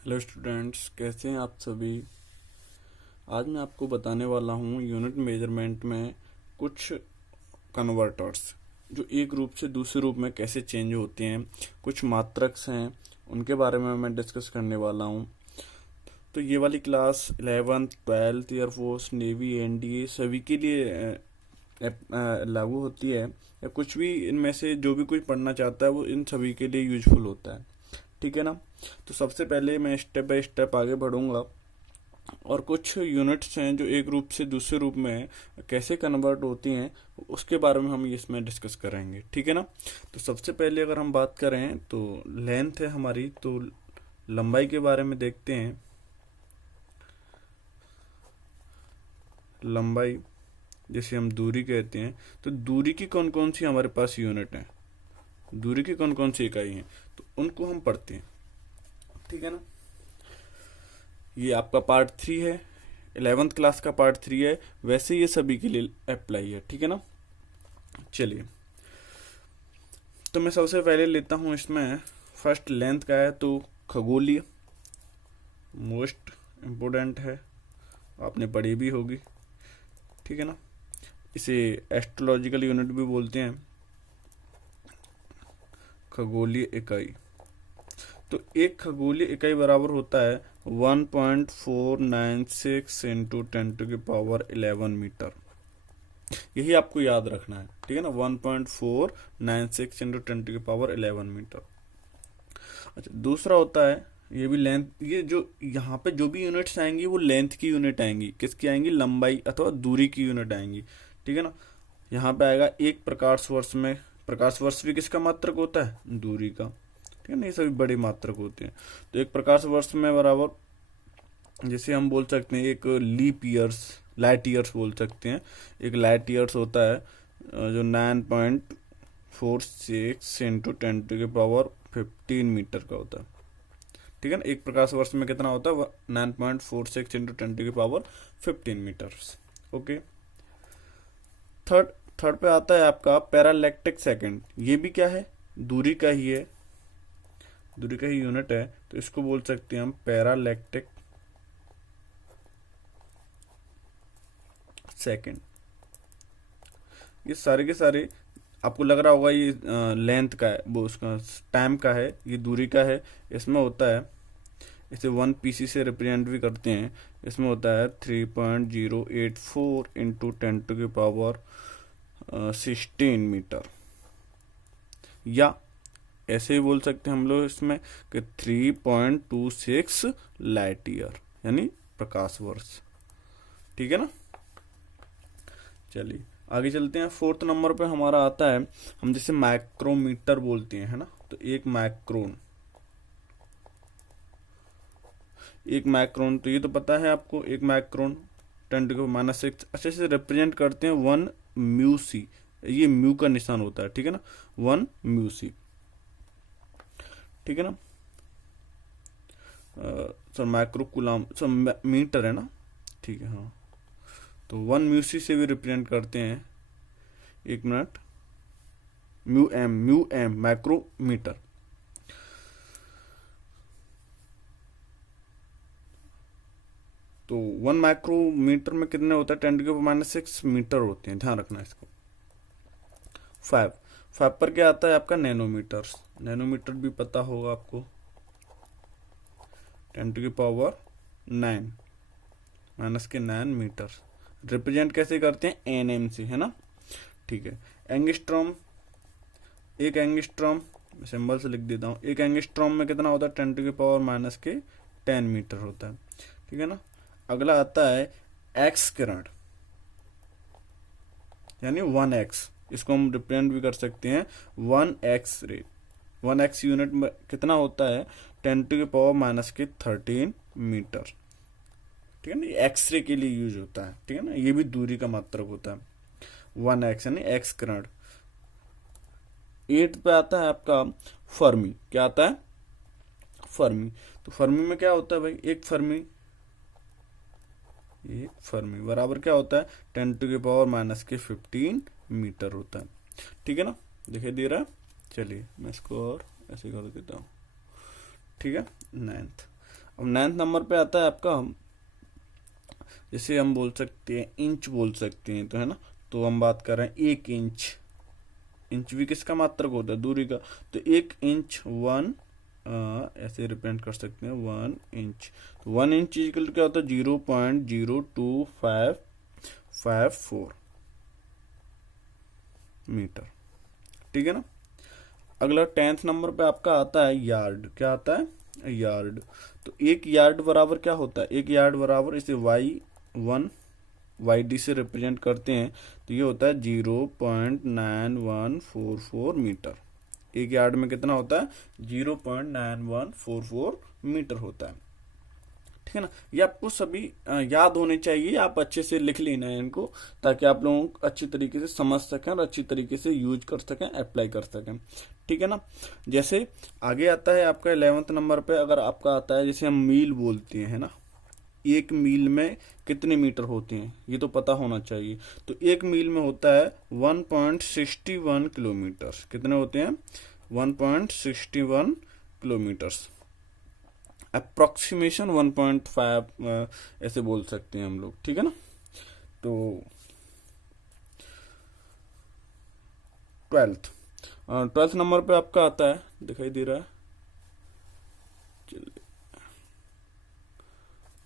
Hello students, कैसे हैं आप सभी। आज मैं आपको बताने वाला हूँ यूनिट मेजरमेंट में कुछ कन्वर्टर्स जो एक रूप से दूसरे रूप में कैसे चेंज होते हैं, कुछ मात्रक्स हैं, उनके बारे में मैं डिस्कस करने वाला हूँ। तो ये वाली class 11th 12th air force navy NDA सभी के लिए लागू होती है, या कुछ भी इनमें से जो भी कुछ पढ़ना चाहता है वो इन सभी के लिए यूजफुल होता है। ठीक है ना। तो सबसे पहले मैं स्टेप बाय स्टेप आगे बढ़ूंगा और कुछ यूनिट्स हैं जो एक रूप से दूसरे रूप में कैसे कन्वर्ट होती हैं उसके बारे में हम इसमें डिस्कस करेंगे। ठीक है ना। तो सबसे पहले अगर हम बात करें तो लेंथ है हमारी, तो लंबाई के बारे में देखते हैं। लंबाई जैसे हम दूरी कहते हैं, तो दूरी की कौन कौन सी हमारे पास यूनिट है, दूरी की कौन कौन सी इकाई हैं, तो उनको हम पढ़ते हैं। ठीक है ना। ये आपका पार्ट 3 है, 11th क्लास का पार्ट 3 है, वैसे ये सभी के लिए अप्लाई है। ठीक है ना। चलिए, तो मैं सबसे पहले लेता हूँ इसमें फर्स्ट लेंथ का है, तो खगोलीय मोस्ट इम्पोर्टेंट है, आपने पढ़ी भी होगी। ठीक है ना। इसे एस्ट्रोलॉजिकल यूनिट भी बोलते हैं, खगोलीय इकाई। तो एक खगोलीय इकाई बराबर होता है 1.496 इंटू 10⁻11 मीटर। यही आपको याद रखना है। ठीक है ना। 1.496 इंटू 10⁻11 मीटर। अच्छा, दूसरा होता है, ये भी लेंथ, ये जो यहाँ पे जो भी यूनिट्स आएंगी वो लेंथ की यूनिट आएंगी। किसकी आएंगी? लंबाई अथवा दूरी की यूनिट आएंगी। ठीक है ना। यहाँ पे आएगा एक प्रकाश वर्ष में, प्रकाश वर्ष भी किसका मात्रक होता है? दूरी का। ठीक है ना। ये सभी बड़े मात्रक होते हैं। तो एक प्रकाश वर्ष में बराबर, जैसे हम बोल सकते हैं एक लीप ईयर्स, लाइट ईयर्स बोल सकते हैं। एक लाइट ईयर्स होता है जो 9.46 इंटू 10⁻15 मीटर का होता है। ठीक है ना। एक प्रकाश वर्ष में कितना होता है? 9.46 into 10⁻15 meters. Okay. Third third पे आता है आपका पैरालैक्टिक सेकंड। ये भी क्या है? दूरी का ही है, दूरी का ही यूनिट है, तो इसको बोल सकते हैं हम पैरालैक्टिक सेकंड। ये सारे के सारे आपको लग रहा होगा ये लेंथ का है, वो उसका टाइम का है, ये दूरी का है। इसमें होता है, इसे 1 पीसी से रिप्रेजेंट भी करते हैं। इसमें होता है 3.084 इंटू 10⁻16 मीटर, या ऐसे ही बोल सकते हैं हम लोग इसमें कि 3.26 लाइट ईयर, यानी प्रकाश वर्ष। ठीक है ना। चलिए आगे चलते हैं। फोर्थ नंबर पे हमारा आता है, हम जैसे माइक्रोमीटर बोलते हैं, है ना। तो एक माइक्रोन, एक माइक्रोन, तो ये तो पता है आपको, एक माइक्रोन 10⁻6 अच्छे से रिप्रेजेंट करते हैं 1 म्यू सी। ये म्यू का निशान होता है। ठीक है ना। 1 म्यू सी। ठीक है ना। Sir micro coulomb, sir meter है ना। ठीक है, हाँ। तो 1 म्यू सी से भी रिप्रेजेंट करते हैं, एक मिनट, म्यू एम माइक्रोमीटर। तो 1 माइक्रोमीटर में कितने होता है? 10⁻6 मीटर होते हैं, ध्यान रखना इसको। 5 पर क्या आता है आपका? नैनोमीटर। नैनोमीटर भी पता होगा आपको, 10⁻9 -9 मीटर। रिप्रेजेंट कैसे करते हैं? एनएम से, है ना। ठीक है। एंगस्ट्रॉम, एक एंगस्ट्रॉम सिंबल से लिख देता हूँ, एक एंगस्ट्रॉम में कितना होता है? 10⁻10 मीटर होता है। ठीक है ना। अगला आता है एक्स किरण, यानी 1 एक्स। इसको हम रिप्रेजेंट भी कर सकते हैं 1 एक्स रे। 1 एक्स यूनिट में कितना होता है? 10⁻13 मीटर। ठीक है ना। एक्सरे के लिए यूज होता है। ठीक है ना। ये भी दूरी का मात्रक होता है, 1 एक्स यानी एक्स किरण। 8 पे आता है आपका फर्मी। क्या आता है? फर्मी। तो फर्मी में क्या होता है भाई? एक फर्मी बराबर क्या होता है? 10⁻15 मीटर होता है। ठीक है ना। दिखाई दे रहा है। चलिए मैं इसको और ऐसे कर देता हूँ। ठीक है। 9th। अब 9th नंबर पे आता है आपका, जैसे हम बोल सकते हैं इंच बोल सकते हैं, तो है ना, तो हम बात कर रहे हैं 1 इंच। इंच भी किसका मात्रक होता है, दूरी का, तो 1 इंच 1, ऐसे रिप्रेजेंट कर सकते हैं 1 इंच। तो 1 इंच इक्वल क्या होता है, 0.02554 मीटर। ठीक है ना। अगला 10th नंबर पे आपका आता है यार्ड। क्या आता है, यार्ड। तो 1 यार्ड बराबर क्या होता है, 1 यार्ड बराबर, इसे YD से रिप्रेजेंट करते हैं, तो ये होता है 0.9144 मीटर। 1 यार्ड में कितना होता है, 0.9144 मीटर होता है। ठीक है ना। ये आपको सभी याद होने चाहिए, आप अच्छे से लिख लेना है इनको, ताकि आप लोगों को अच्छी तरीके से समझ सकें और अच्छी तरीके से यूज कर सकें, अप्लाई कर सकें। ठीक है ना। जैसे आगे आता है आपका 11th नंबर पे, अगर आपका आता है जैसे हम मील बोलते हैं, है ना, 1 मील में कितने मीटर होते हैं, ये तो पता होना चाहिए। तो 1 मील में होता है 1.61 किलोमीटर। कितने होते हैं, 1.61 किलोमीटर्स। अप्रोक्सीमेशन 1.5 ऐसे बोल सकते हैं हम लोग। ठीक है ना। तो 12th नंबर पे आपका आता है, दिखाई दे रहा है,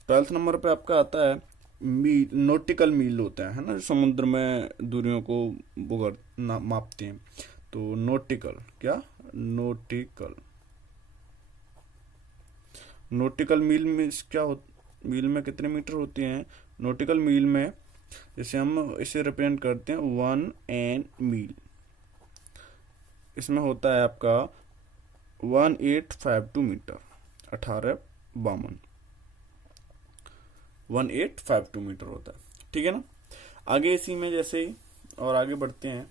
12th नंबर पे आपका आता है मील, नॉटिकल मील होता है ना, जो समुद्र में दूरियों को मापते हैं। तो नॉटिकल, क्या, नॉटिकल मील में क्या हो, मील में कितने मीटर होते हैं, नॉटिकल मील में, जैसे हम इसे रिप्रेजेंट करते हैं 1 मील, इसमें होता है आपका 1852 मीटर, 1852 1852 मीटर होता है। ठीक है ना। आगे इसी में जैसे ही और आगे बढ़ते हैं,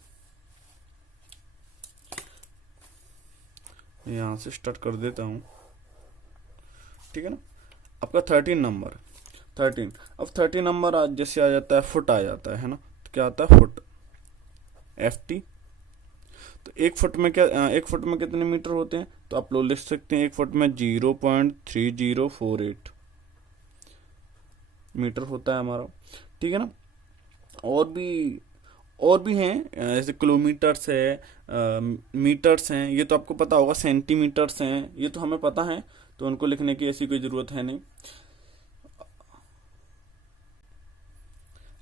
यहां से स्टार्ट कर देता हूं। ठीक है ना। आपका 13 नंबर, 13, अब 13 नंबर जैसे आ जाता है फुट आ जाता है ना, तो क्या आता है, फुट, FT। तो 1 फुट में क्या, 1 फुट में कितने मीटर होते हैं, तो आप लोग लिख सकते हैं 1 फुट में 0.3048 मीटर होता है हमारा। ठीक है ना। और भी हैं, जैसे किलोमीटर्स है, मीटर्स हैं, ये तो आपको पता होगा, सेंटीमीटर्स हैं, ये तो हमें पता है, तो उनको लिखने की ऐसी कोई ज़रूरत है नहीं।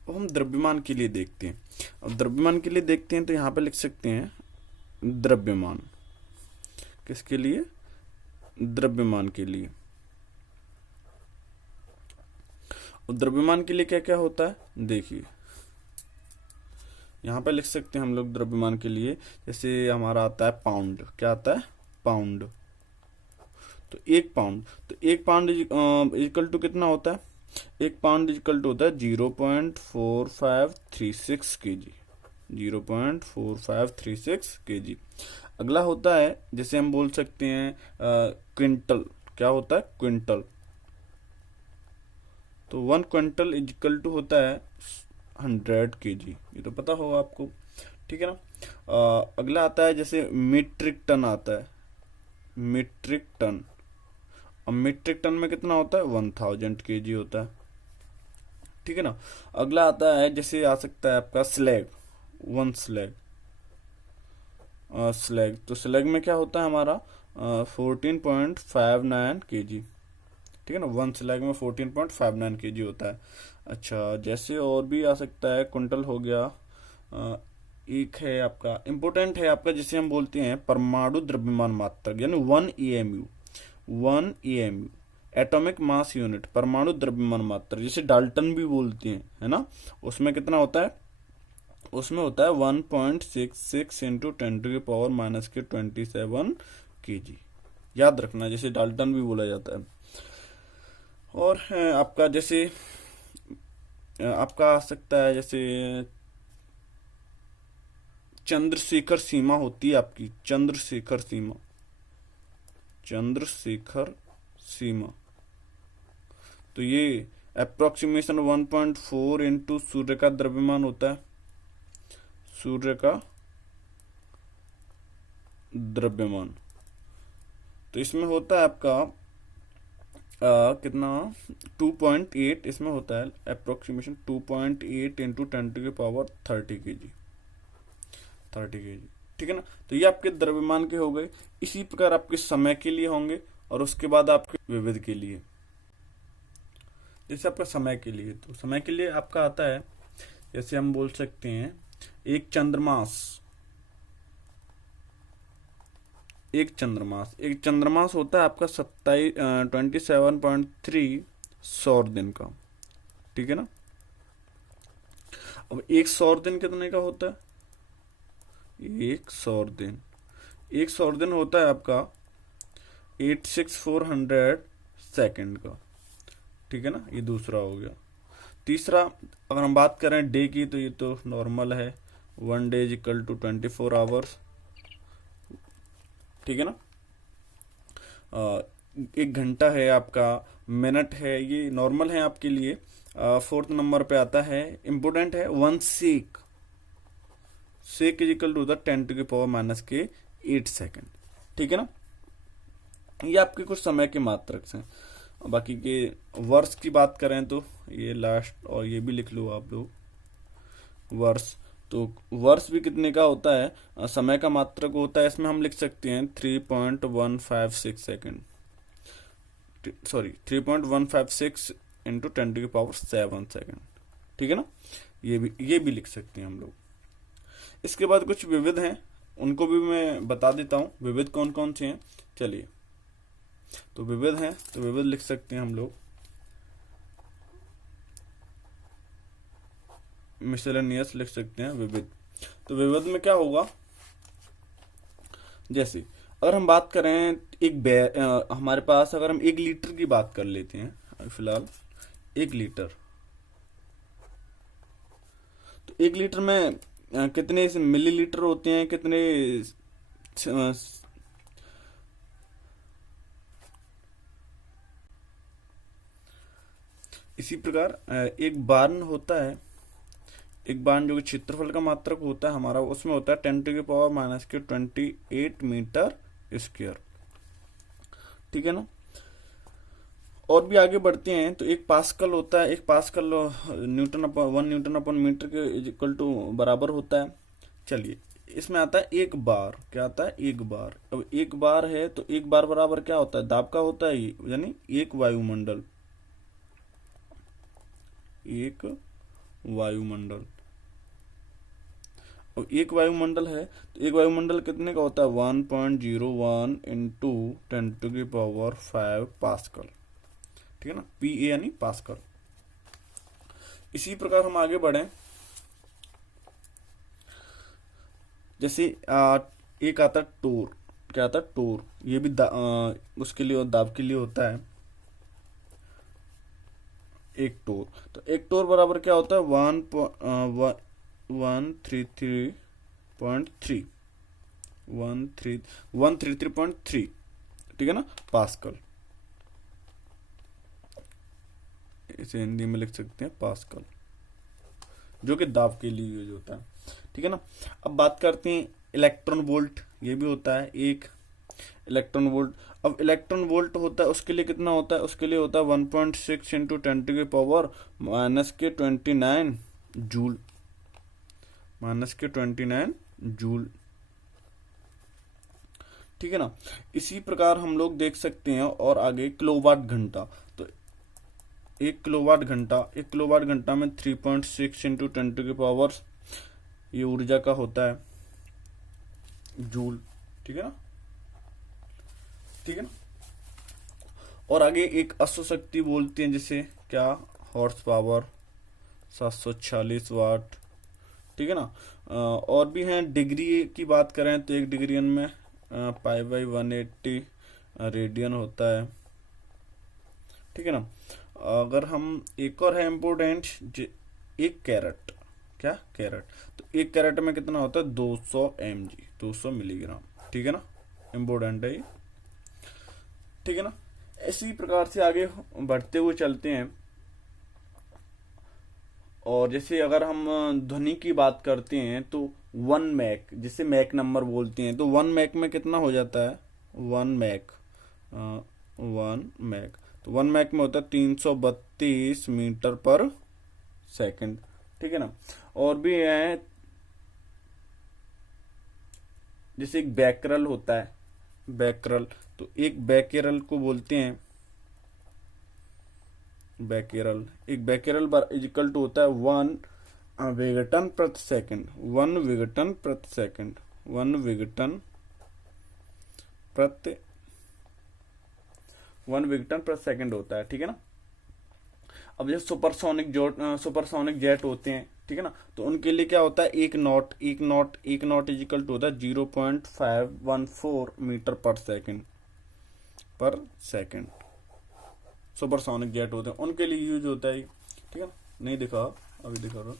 अब हम द्रव्यमान के लिए देखते हैं। अब द्रव्यमान के लिए देखते हैं तो यहाँ पे लिख सकते हैं द्रव्यमान। किसके लिए, द्रव्यमान के लिए। और द्रव्यमान के लिए क्या क्या होता है, देखिए यहाँ पे लिख सकते हैं हम लोग द्रव्यमान के लिए, जैसे हमारा आता है पाउंड। क्या आता है, पाउंड। तो 1 पाउंड, तो 1 पाउंड इक्वल टू कितना होता है, 1 पाउंड इक्वल टू होता है 0.4536 kg, 0.4536 kg। अगला होता है, जैसे हम बोल सकते हैं क्विंटल। क्या होता है, क्विंटल। तो 1 क्विंटल इक्वल टू होता है 100 kg, ये तो पता होगा आपको। ठीक है ना। अगला आता है जैसे मीट्रिक टन आता है, मीट्रिक टन। अब मीट्रिक टन में कितना होता है, 1000 kg होता है। ठीक है ना। अगला आता है, जैसे आ सकता है आपका स्लैग, 1 स्लैग, स्लैग। तो स्लैग में क्या होता है हमारा, 14.59 kg। ठीक है ना, 1 स्लैग में 14.59 kg होता है। अच्छा, जैसे और भी आ सकता है, कुंटल हो गया। एक है आपका इम्पोर्टेंट है आपका, जिसे हम बोलते हैं परमाणु द्रव्यमान मात्रक, यानी 1 AMU, 1 AMU, atomic mass unit, परमाणु द्रव्यमान मात्रक, जिसे डाल्टन भी बोलते हैं, है ना। उसमें कितना होता है, उसमें होता है 1.66 इंटू 10⁻⁻27 kg। याद रखना, जैसे डाल्टन भी बोला जाता है। और है आपका, जैसे आपका आ सकता है, जैसे चंद्रशेखर सीमा होती है आपकी, चंद्रशेखर सीमा, चंद्रशेखर सीमा। तो ये अप्रोक्सीमेशन 1.4 इंटू सूर्य का द्रव्यमान होता है, सूर्य का द्रव्यमान। तो इसमें होता है आपका कितना 2.8 इसमें होता है अप्रोक्सीमेशन 2.8 इंटू 10⁻30 kg 30 kg। ठीक है ना। तो ये आपके द्रव्यमान के हो गए। इसी प्रकार आपके समय के लिए होंगे और उसके बाद आपके विविध के लिए। जैसे आपका समय के लिए, तो समय के लिए आपका आता है, जैसे हम बोल सकते हैं एक चंद्रमास होता है आपका 27.3 सौर दिन का। ठीक है ना। अब एक सौर दिन कितने का होता है? एक सौर दिन होता है आपका 86400 सेकंड का। ठीक है ना। ये दूसरा हो गया। तीसरा अगर हम बात करें डे की, तो ये तो नॉर्मल है, 1 day is equal to 24 hours. ठीक है ना। 1 घंटा है आपका, मिनट है, ये नॉर्मल है आपके लिए। 4th नंबर पे आता है, इंपोर्टेंट है, 1 sec is equal to the 10⁻⁻8 second. ठीक है ना। ये आपके कुछ समय के मात्रक हैं। बाकी के वर्ष की बात करें तो ये लास्ट, और ये भी लिख लो आप लोग, वर्ष। तो वर्ष भी कितने का होता है? समय का मात्रक होता है। इसमें हम लिख सकते हैं 3.156 सेकेंड, सॉरी 3.156 इंटू 10⁻7 सेकेंड। ठीक है ना। ये भी लिख सकते हैं हम लोग। इसके बाद कुछ विविध हैं, उनको भी मैं बता देता हूँ विविध कौन कौन से हैं। चलिए, तो विविध हैं, तो विविध लिख सकते हैं हम लोग मिसलेनियस लिख सकते हैं विविध। तो विविध में क्या होगा, जैसे अगर हम बात करें हमारे पास अगर हम 1 लीटर की बात कर लेते हैं फिलहाल, 1 लीटर, तो 1 लीटर में कितने मिलीलीटर होते हैं, कितने इसी प्रकार एक बार्न होता है, एक बार्न जो कि क्षेत्रफल का मात्रक होता है हमारा, उसमें होता है 10⁻⁻28 मीटर स्क्वायर। ठीक है ना। और भी आगे बढ़ते हैं तो एक पास्कल होता है, एक पास्कल न्यूटन अपन मीटर के इक्वल टू बराबर होता है। चलिए, इसमें आता है एक बार, क्या आता है? एक बार। अब एक बार है तो एक बार बराबर क्या होता है? दाब का होता है, यानी एक वायुमंडल, एक वायुमंडल। अब एक वायुमंडल है तो एक वायुमंडल कितने का होता है? 1.01 इंटू 10⁵ पास्कल। ठीक है ना। पी ए यानी पास्कल। इसी प्रकार हम आगे बढ़े, जैसे एक आता है टोर, क्या आता है? टोर। ये भी उसके लिए दाब के लिए होता है, एक टोर। तो एक टोर बराबर क्या होता है? 133.3 ठीक है ना, पास्कल। इसे हिंदी में लिख सकते हैं पास्कल, जो कि दाब के लिए यूज होता है। ठीक है ना। अब बात करते हैं इलेक्ट्रॉन वोल्ट, ये भी होता है एक इलेक्ट्रॉन वोल्ट। अब इलेक्ट्रॉन वोल्ट होता है, उसके लिए कितना होता है? उसके लिए होता है 1.6 इंटू 10⁻⁻29 जूल, -29 जूल। ठीक है ना। इसी प्रकार हम लोग देख सकते हैं और आगे किलोवाट घंटा। तो 1 किलोवाट घंटा में 3.6 इंटू 10⁻, ये ऊर्जा का होता है जूल। ठीक है ना। ठीक है ना। और आगे एक अश्वशक्ति बोलते हैं, जिसे क्या? हॉर्स पावर, 746 वाट। ठीक है ना। और भी हैं। डिग्री की बात करें तो 1 डिग्रियन में π/180 रेडियन होता है। ठीक है ना। अगर हम एक और है इम्पोर्टेंट, 1 कैरेट, क्या? कैरेट। तो 1 कैरेट में कितना होता है? 200 mg, 200 मिलीग्राम। ठीक है ना। इम्पोर्टेंट है ये। ठीक है ना। इसी प्रकार से आगे बढ़ते हुए चलते हैं। और जैसे अगर हम ध्वनि की बात करते हैं तो 1 मैक, जिसे मैक नंबर बोलते हैं, तो 1 मैक में कितना हो जाता है? 1 मैक तो 1 मैक में होता है 332 मीटर पर सेकंड, ठीक है ना। और भी है, जैसे एक बैकरल होता है, बैकरल, तो एक बैकरल को बोलते हैं बैकरल, एक बैकरल इजिकल टू होता है 1 विघटन प्रति सेकंड, 1 विघटन प्रति सेकंड, 1 विघटन प्रति 1 विघटन प्रति सेकंड होता है, ठीक है ना। अब जैसे सुपरसोनिक जेट होते हैं, ठीक है ना, तो उनके लिए क्या होता है, एक नॉट इजिकल टू होता है 0.514 मीटर पर सेकंड। सुपरसोनिक जेट होते हैं, उनके लिए यूज होता है, ठीक है ना। नहीं दिखा, अभी दिखा रहा,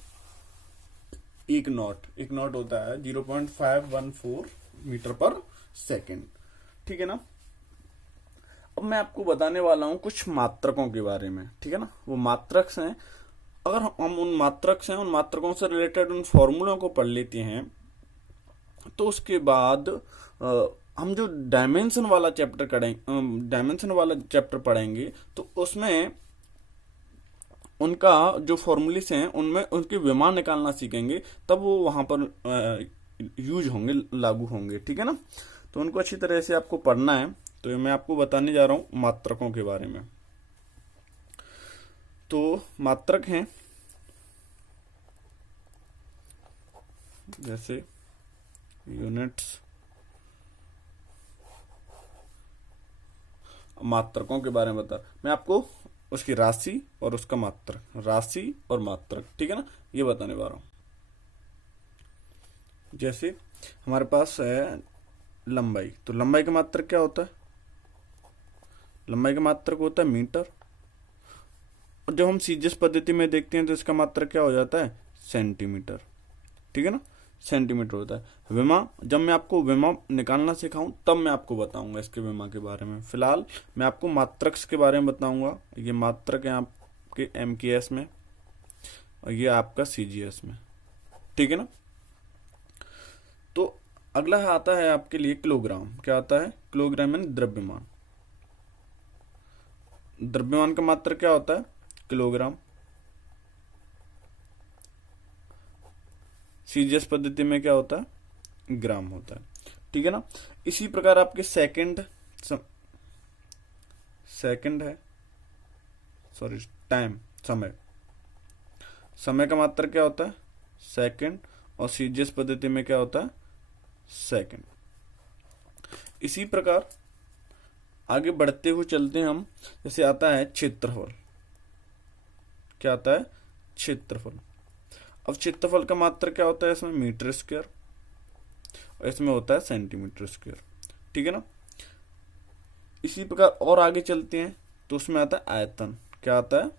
एक नॉट होता है 0.514 मीटर पर सेकंड, ठीक है ना। अब मैं आपको बताने वाला हूं कुछ मात्रकों के बारे में, ठीक है ना। वो मात्रक हैं, अगर हम उन मात्रकों से रिलेटेड उन फॉर्मूलों को पढ़ लेते हैं, तो उसके बाद हम जो डायमेंशन वाला चैप्टर पढ़ेंगे, तो उसमें उनका जो फॉर्मूलेस हैं उनमें उनके विमान निकालना सीखेंगे, तब वो वहां पर यूज होंगे, लागू होंगे, ठीक है ना। तो उनको अच्छी तरह से आपको पढ़ना है। तो मैं आपको बताने जा रहा हूं मात्रकों के बारे में। तो मात्रक हैं जैसे यूनिट्स, मात्रकों के बारे में बता, मैं आपको उसकी राशि और उसका मात्रक, राशि और मात्रक, ठीक है ना, ये बताने वाला हूं। जैसे हमारे पास है लंबाई, तो लंबाई का मात्रक क्या होता है, लंबाई का मात्रक होता है मीटर। और जब हम सीजीएस पद्धति में देखते हैं तो इसका मात्रक क्या हो जाता है, सेंटीमीटर, ठीक है ना, सेंटीमीटर होता है। विमा, जब मैं आपको विमा निकालना सिखाऊं तब मैं आपको बताऊंगा इसके विमा के बारे में। फिलहाल मैं आपको मात्रक के बारे में बताऊंगा। ये मात्रक है आपके एमकेएस में और ये आपका सीजीएस में, ठीक है ना। तो अगला आता है आपके लिए किलोग्राम। क्या आता है, किलोग्राम यानी द्रव्यमान। द्रव्यमान का मात्रक क्या होता है, किलोग्राम। सीजीएस पद्धति में क्या होता है, ग्राम होता है, ठीक है ना। इसी प्रकार आपके सेकंड है, सॉरी टाइम, समय का मात्रक क्या होता है, सेकंड। और सीजीएस पद्धति में क्या होता है, सेकंड। इसी प्रकार आगे बढ़ते हुए चलते हैं हम। जैसे आता है क्षेत्रफल। क्या आता है, क्षेत्रफल। अब क्षेत्रफल का मात्रक क्या होता है, इसमें मीटर स्क्वायर और इसमें होता है सेंटीमीटर स्क्वायर, ठीक है ना। इसी प्रकार और आगे चलते हैं तो उसमें आता है आयतन। क्या आता है,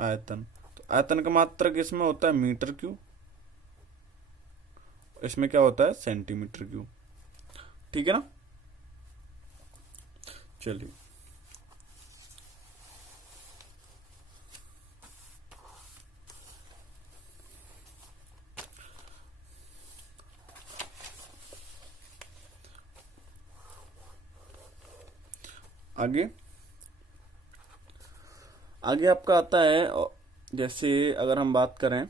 आयतन। तो आयतन का मात्रक इसमें होता है मीटर क्यूब, इसमें क्या होता है, सेंटीमीटर क्यूब, ठीक है ना। चलिए आगे आपका आता है, जैसे अगर हम बात करें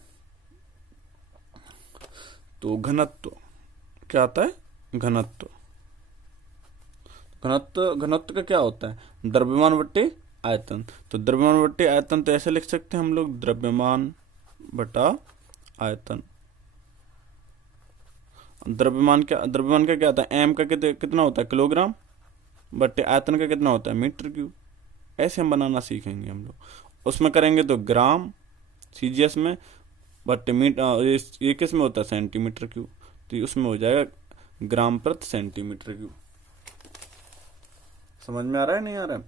तो घनत्व। क्या आता है, घनत्व का क्या होता है, द्रव्यमान बट्टे आयतन। तो द्रव्यमान बट्टे आयतन तो ऐसे लिख सकते हैं हम लोग, द्रव्यमान बटा आयतन। द्रव्यमान का क्या आता है, एम का कितना होता है, किलोग्राम, बट्टे आयतन का कितना होता है, मीटर क्यूब। ऐसे हम बनाना सीखेंगे हम लोग। उसमें करेंगे तो ग्राम सीजीएस में, बट्टे ये किस में होता है, सेंटीमीटर क्यूब। तो उसमें हो जाएगा ग्राम प्रति सेंटीमीटर क्यूब। समझ में आ रहा है, नहीं आ रहा है।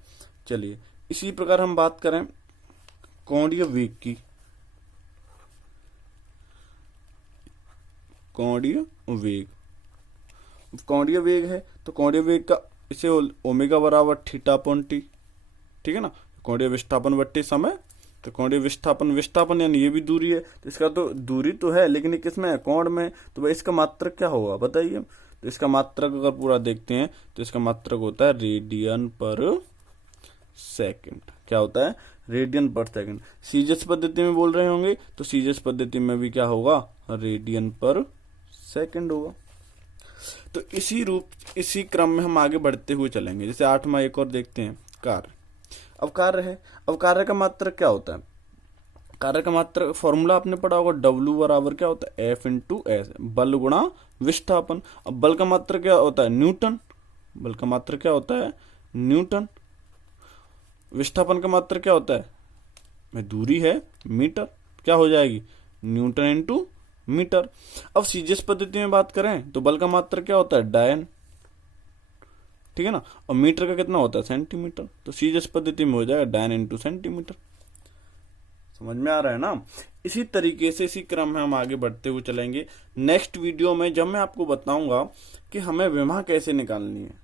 चलिए इसी प्रकार हम बात करें कोणीय वेग की। कोणीय वेग है तो कोणीय वेग का इसे ओमेगा बराबर थीटा अपॉन टी, ठीक है ना। कोणीय विस्थापन बट्टे समय, तो कोणीय विस्थापन यानी ये भी दूरी है, तो इसका तो दूरी तो है लेकिन ये किसमें है, कोण में। तो भाई इसका मात्रक क्या होगा बताइए। तो इसका मात्रक अगर पूरा देखते हैं तो इसका मात्रक होता है रेडियन पर सेकंड। क्या होता है? रेडियन पर सेकंड। सीजीएस पद्धति में बोल रहे होंगे तो सीजीएस पद्धति में भी क्या होगा? रेडियन पर सेकंड होगा। तो इसी क्रम में हम आगे बढ़ते हुए चलेंगे। जैसे 8वां एक और देखते हैं, कार्य। अब कार्य है, अब कार्य का मात्रक क्या होता है? कार्य का मात्रक फॉर्मूला आपने पढ़ा होगा, W बराबर क्या होता है? F इंटू एस, बल गुणा विस्थापन। अब बल का मात्रक क्या होता है? न्यूटन। बल का मात्रक क्या होता है? न्यूटन। विस्थापन का मात्रक क्या होता है? में दूरी है, मीटर। क्या हो जाएगी? Newton into meter. अब सीजीएस पद्धति में बात करें तो बल का मात्रक क्या होता है? डायन, ठीक है ना, और मीटर का कितना होता है? सेंटीमीटर। तो सीजीएस पद्धति में हो जाएगा डायन इंटू सेंटीमीटर। समझ में आ रहा है ना? इसी तरीके से इसी क्रम में हम आगे बढ़ते हुए चलेंगे। नेक्स्ट वीडियो में जब मैं आपको बताऊंगा कि हमें विमा कैसे निकालनी है,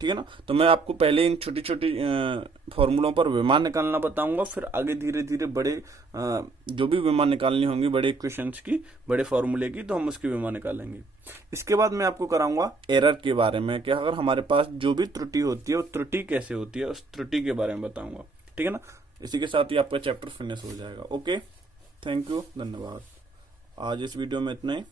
ठीक है ना, तो मैं आपको पहले इन छोटी छोटी फॉर्मूलों पर विमा निकालना बताऊंगा, फिर आगे धीरे धीरे बड़े जो भी विमा निकालनी होंगी, बड़े इक्वेशंस की, बड़े फॉर्मूले की, तो हम उसकी विमा निकालेंगे। इसके बाद मैं आपको कराऊंगा एरर के बारे में, कि अगर हमारे पास जो भी त्रुटि होती है वो त्रुटि कैसे होती है, उस त्रुटि के बारे में बताऊंगा, ठीक है ना। इसी के साथ ही आपका चैप्टर फिनिश हो जाएगा। ओके, थैंक यू, धन्यवाद। आज इस वीडियो में इतना ही।